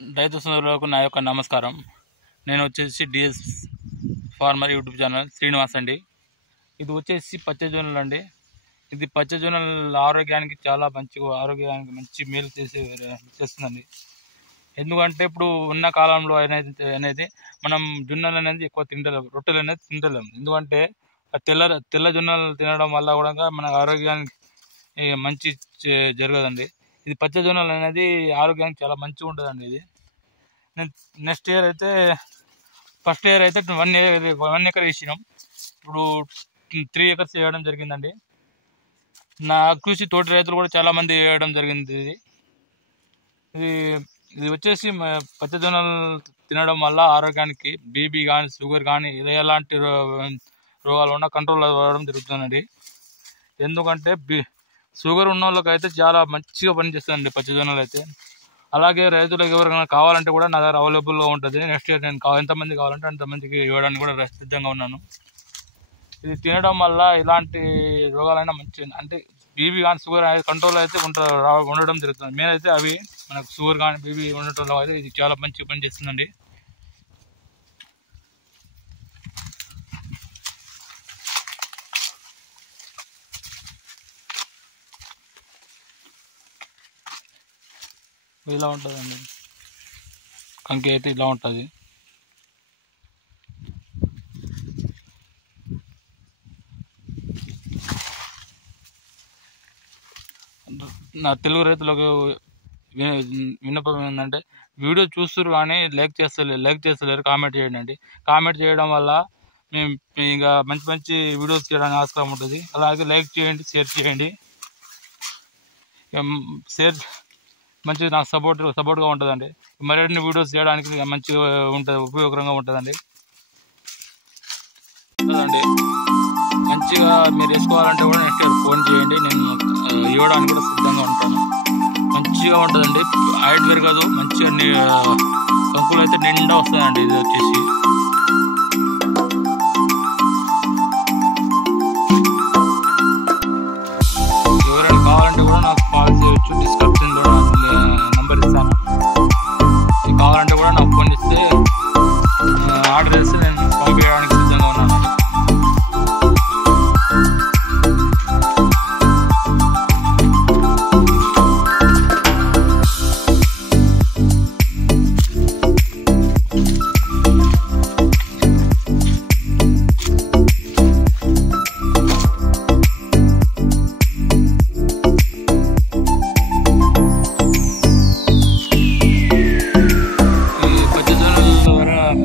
రైతు సోదరులకు నా యొక్క నమస్కారం. నేను వచ్చేసి DS farmer YouTube channel Srinivas అండి. ఇది వచ్చేసి పచ్చజొన్నలు అండి. ఇది పచ్చజొన్నల ఆరోగ్యానికి చాలా ఆరోగ్యానికి మంచి మేలు చేస్తుందండి. ఎందుకంటే ఇప్పుడు ఉన్న కాలంలో అనేది మనం జొన్నలు అనేది ఎక్కువ తింటలేము, రొట్టెలు అనేది తింటలేము. ఎందుకంటే తెల్ల జొన్నలు తినడం వల్ల కూడా మన ఆరోగ్యానికి మంచి జరగదండి. ఇది పచ్చజొన్నలు అనేది ఆరోగ్యానికి చాలా మంచిగా ఉంటుందండి. ఇది నెక్స్ట్ ఇయర్ అయితే ఫస్ట్ ఇయర్ అయితే 1 ఎకర్ వేసినాం. ఇప్పుడు 3 ఎకర్స్ వేయడం జరిగిందండి. నాకు చూసి తోటి రైతులు కూడా చాలా మంది వేయడం జరిగింది. ఇది వచ్చేసి పచ్చజొన్నలు తినడం వల్ల ఆరోగ్యానికి బీపీ కానీ, షుగర్ కానీ, ఎలాంటి రోగాలు ఉన్నా కంట్రోల్ అవ్వడం జరుగుతుందండి. ఎందుకంటే షుగర్ ఉన్న వాళ్ళకైతే చాలా మంచిగా పనిచేస్తుందండి పచ్చజొన్నలు అయితే. అలాగే రైతులకు ఎవరికైనా కావాలంటే కూడా నా దగ్గర అవైలబుల్గా ఉంటుంది. నెక్స్ట్ ఇయర్ నేను ఎంతమంది కావాలంటే అంతమందికి ఇవ్వడానికి కూడా సిద్ధంగా ఉన్నాను. ఇది తినడం వల్ల ఎలాంటి రోగాలైనా మంచి అంటే బీపీ కానీ, షుగర్ అనేది కంట్రోల్ అయితే ఉండడం జరుగుతుంది. మెయిన్ అయితే అవి మనకు షుగర్ కానీ, బీపీ ఉండటంలో అయితే ఇది చాలా మంచి పని చేస్తుందండి. ఇలా ఉంటుందండి. కంకి అయితే ఇలా ఉంటుంది. నా తెలుగు రైతులకు విన్నపం ఏంటంటే వీడియో చూస్తున్నారు కానీ లైక్ చేస్తలేరు. కామెంట్ చేయండి. కామెంట్ చేయడం వల్ల మేము ఇంకా మంచి వీడియోస్ చేయడానికి ఆస్కారం ఉంటుంది. అలాగే లైక్ చేయండి, షేర్ చేయండి. మంచి నాకు సపోర్ట్గా ఉంటుందండి. మరిన్ని వీడియోస్ చేయడానికి మంచిగా ఉంటుంది, ఉపయోగకరంగా ఉంటుందండి. మంచిగా మీరు వేసుకోవాలంటే కూడా నెక్స్ట్ ఇయర్ ఫోన్ చేయండి. నేను ఇవ్వడానికి కూడా సిద్ధంగా ఉంటాను. మంచిగా ఉంటుందండి, హైట్ పెరగదు, మంచిగా కంకులు అయితే నిండా వస్తుందండి. ఇది వచ్చేసి ఎవరైనా కావాలంటే కూడా నాకు కాల్ చేయొచ్చు. డిస్క్రిప్షన్లో నంబర్ ఇస్తాను. కావాలంటే కూడా నాకు ఫోన్ ఇస్తే ఆర్డర్ చేస్తే నేను పంపించడానికి సిద్ధంగా ఉన్నాను.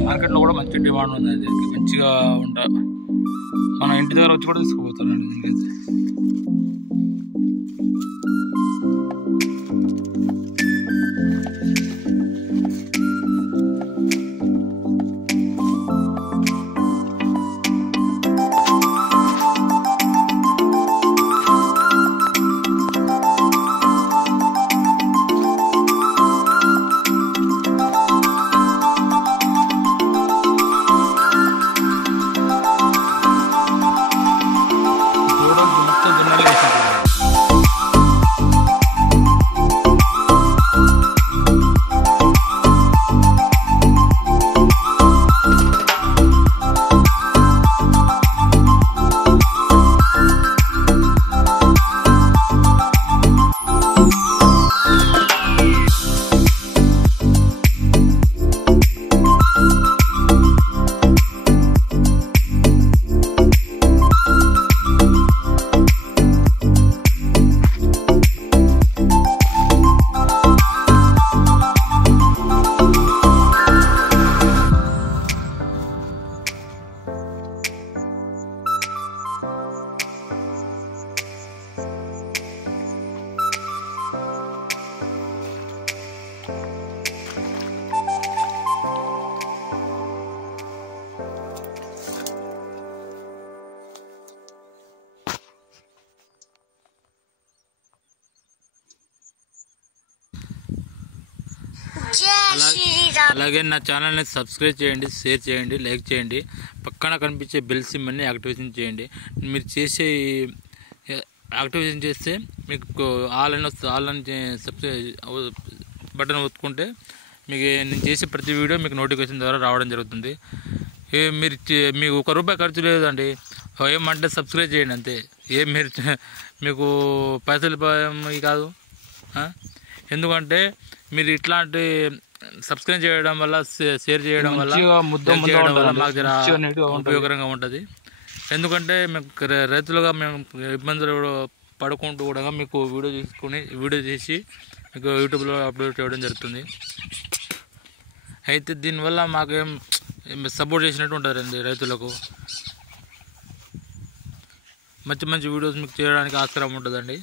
మార్కెట్లో కూడా మంచి డిమాండ్ ఉంది. అది మంచిగా మన ఇంటి దగ్గర వచ్చి కూడా తీసుకుపోతారండి. దీనికైతే అలాగే నా ఛానల్ని సబ్స్క్రైబ్ చేయండి, షేర్ చేయండి, లైక్ చేయండి. పక్కన కనిపించే బెల్ సింబల్ని యాక్టివేషన్ చేయండి. మీరు చేసే యాక్టివేషన్ చేస్తే మీకు ఆల్ అని సబ్స్క్రైబ్ బటన్ ఒత్తుకుంటే మీకు నేను చేసే ప్రతి వీడియో మీకు నోటిఫికేషన్ ద్వారా రావడం జరుగుతుంది. మీరు మీకు ₹1 ఖర్చు లేదండి. ఏమంటే సబ్స్క్రైబ్ చేయండి అంతే. మీకు పైసలు కాదు. ఎందుకంటే మీరు ఇట్లాంటి సబ్స్క్రైబ్ చేయడం వల్ల, షేర్ చేయడం వల్ల మాకు ఉపయోగకరంగా ఉంటుంది. ఎందుకంటే మేము రైతులుగా మేము ఇబ్బందులు పడుకుంటూ కూడా మీకు వీడియో చేసి మీకు యూట్యూబ్లో అప్లోడ్ చేయడం జరుగుతుంది. అయితే దీనివల్ల మాకేం సపోర్ట్ చేసినట్టు ఉంటుందండి. రైతులకు మంచి మంచి వీడియోస్ మీకు చేయడానికి ఆస్కారం ఉంటుందండి.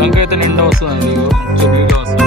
కంకైతే నిండా వస్తుందండి. నీట్గా వస్తుంది.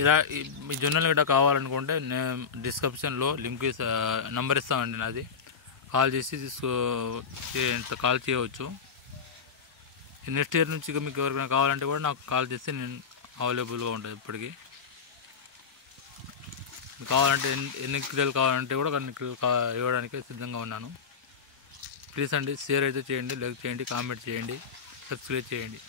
ఇలా మీ జొన్నలు గడ్డ కావాలనుకుంటే నేను డిస్క్రిప్షన్లో లింక్ నంబర్ ఇస్తామండి. నాది కాల్ చేసి కాల్ చేయవచ్చు. నెక్స్ట్ ఇయర్ నుంచి మీకు ఎవరికైనా కావాలంటే కూడా నాకు కాల్ చేస్తే నేను అవైలబుల్గా ఉంటుంది. ఇప్పటికీ కావాలంటే ఎన్ని కిలోలు కావాలంటే కూడా అన్ని కిలోలు ఇవ్వడానికి సిద్ధంగా ఉన్నాను. ప్లీజ్ అండి, షేర్ అయితే చేయండి, లైక్ చేయండి, కామెంట్ చేయండి, సబ్స్క్రైబ్ చేయండి.